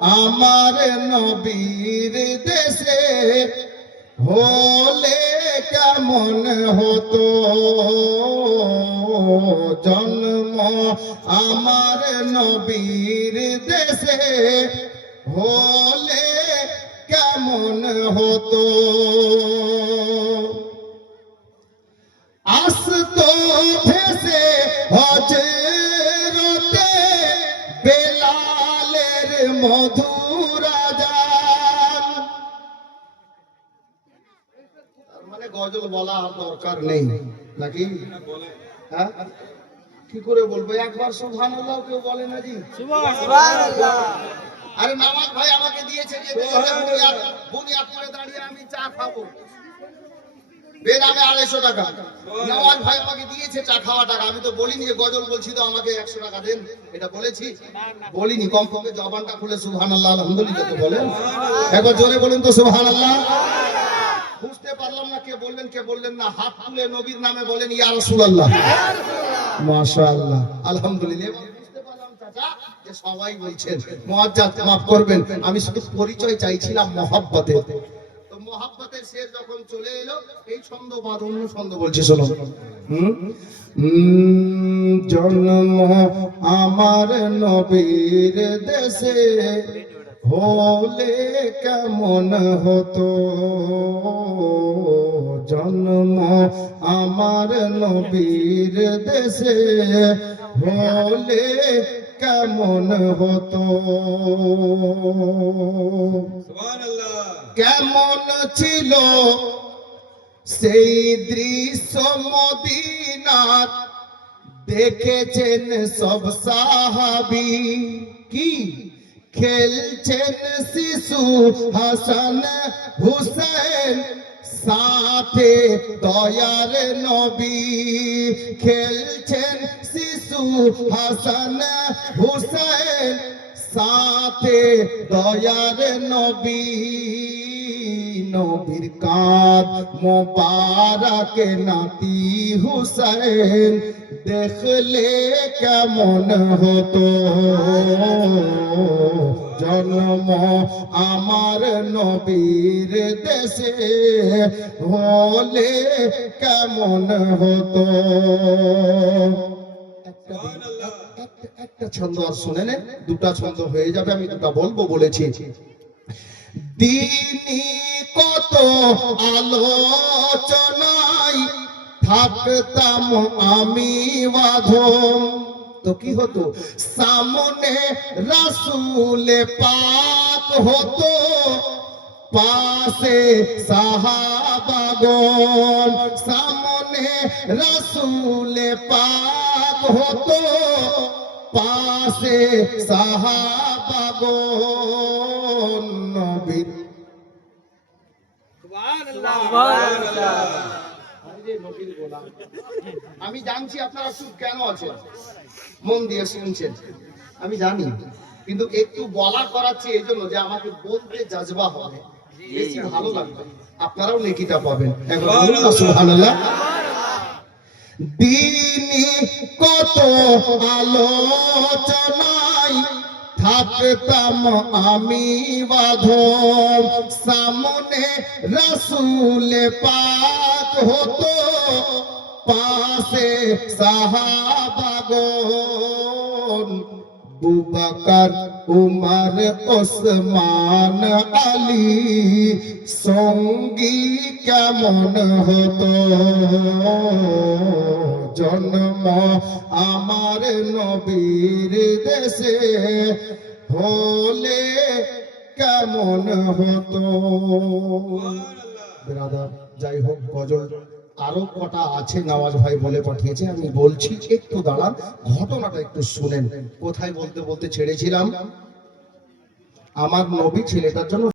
আমার নবীর দেশে। হলে কেমন হতো? জন্ম আমার নবীর দেশে। হলে কেমন হতো? মধুরা মানে গজল বলা দরকার নেই নাকি? হ্যাঁ? কি করে বলব? একবার সুবহানাল্লাহ কেউ বলে না জি। আরে নামাজ ভাই আমাকে দিয়েছে যে বুনিয়াদ করে দাঁড়িয়ে আমি চা খাব। বেদামে আড়াইশো টাকা। নওয়াজ ভাই আমাকে দিয়েছে, চা খাওয়া টাকা। আমি তো বলিনি গজল বলছি তো আমাকে একশো টাকা দেন, এটা বলেছি। বলিনি জবানটা খুলে সুবহান আল্লাহ আলহামদুলিল্লাহ তো বলেন। একবার জোরে বলুন তো সুবহান আল্লাহ বুঝতে পারলাম না কে বললেন কে বললেন না। হাত তুলে নবীর নামে বলেন, ইয়া রাসূলুল্লাহ। মাশাআল্লাহ। আলহামদুলিল্লাহ সবাই বলছেন মুআজ্জাজ মাফ করবেন, আমি শুধু পরিচয় চাইছিলাম মহব্বতের মহাব্বতের শেষ যখন চলে এলো, এই ছন্দ বাদ অন্য ছন্দ বলছি, শোনো? জন্ম আমার নবীর দেশে, হলে কেমন হতো জন্ম আমার নবীর দেশে, হলে কেমন হতো? কেমন ছিল সেই দৃশ্য মদিনার? দেখেছেন সব সাহাবি কি? খেলছেন শিশু হাসান হুসেন সাথে দয়ার নবী। খেলছেন হাসান হুসেন, সাথে দয়ার নবী, নবীর কাঁধ মোবারক নাতি হুসেন, দেখলে কেমন হতো? জন্ম আমার নবীর দেশে হলে কেমন হতো? একটা একটা- ছন্দ আর শুনে দুটা ছন্দ হয়ে যাবে, আমি দুটা বলব বলেছি। কত আলোচনায় থাকতাম আমি বাঁধম তো কি হতো? সামনে রাসুলে পাক হতো পাশে সাহাবাগন সামনে রাসুলে পাক হতো। পাশে সাহাবাগন নবীর আমি জানছি আপনারা চুপ কেন আছেন? মন দিয়ে শুনছেন। আমি জানি, কিন্তু একটু বলা করাচ্ছি এই জন্য যে আমাকে বলতে জাজবা হবে। ভালো লাগবে। আপনারাও নেকিটা পাবেন। সুবহানাল্লাহ। দিনই কত আলোচনায় থাকতাম আমি সামনে রসুলে পাক হতো পাশে সাহাবাগন বুবাকার উমার ওসমান আলী সঙ্গী কেমন হতো? জন্ম আমার নবীর দেশে হলে কেমন হতো? যাই হোক গজল। আরও কটা আছে? নামাজ ভাই বলে পাঠিয়েছে, আমি বলছি, একটু দাঁড়ান, ঘটনাটা একটু শুনেন। কোথায় বলতে বলতে ছেড়েছিলাম? আমার নবী ছেলেটার জন্য